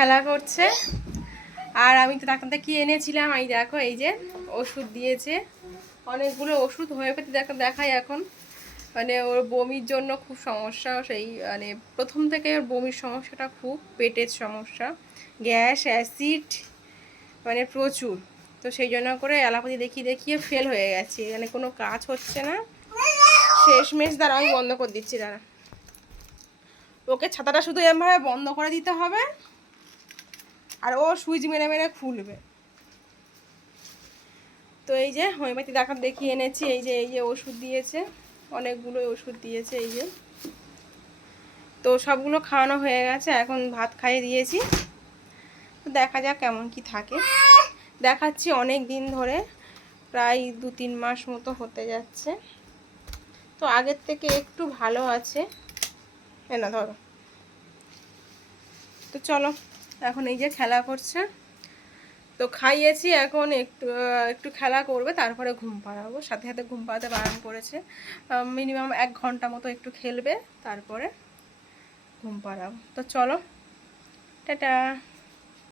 খেলা করছে। আর আমি তো ডাক্তার থেকে কি এনেছিলাম, এই দেখো এই যে ওষুধ দিয়েছে, অনেকগুলো ওষুধ হোমিওপ্যাথি দেখাই এখন। মানে ওর বমির জন্য খুব সমস্যা, সেই মানে প্রথম থেকে ওর বমির সমস্যাটা খুব, পেটের সমস্যা, গ্যাস, অ্যাসিড মানে প্রচুর। তো সেই জন্য করে অ্যালোপ্যাথি দেখিয়ে ফেল হয়ে গেছে, মানে কোনো কাজ হচ্ছে না। শেষমেশ দ্বারা আমি বন্ধ করে দিচ্ছি, দাঁড়া। ওকে ছাতাটা শুধু এমনভাবে বন্ধ করে দিতে হবে, আর ও সুইচ মেরে মেরে খুলবে। তো এই যে হোমিওপ্যাথি ডাক্তার দেখিয়ে এনেছি, এই যে ওষুধ দিয়েছে, অনেকগুলো ওষুধ দিয়েছে এই যে। তো সবগুলো খাওয়ানো হয়ে গেছে, এখন ভাত খাইয়ে দিয়েছি। তো দেখা যাক কেমন কি থাকে। দেখাচ্ছি অনেক দিন ধরে, প্রায় 2-3 মাস মতো হতে যাচ্ছে। তো আগের থেকে একটু ভালো আছে, না ধরো। তো চলো, এখন এই যে খেলা করছে। তো খাইয়েছি, এখন একটু একটু খেলা করবে, তারপরে ঘুম পাড়াবো। সাথে সাথে ঘুম পাড়াতে বারণ করেছে। মিনিমাম 1 ঘন্টা মতো একটু খেলবে, তারপরে ঘুম পাড়াবো। তো চলো, টাটা।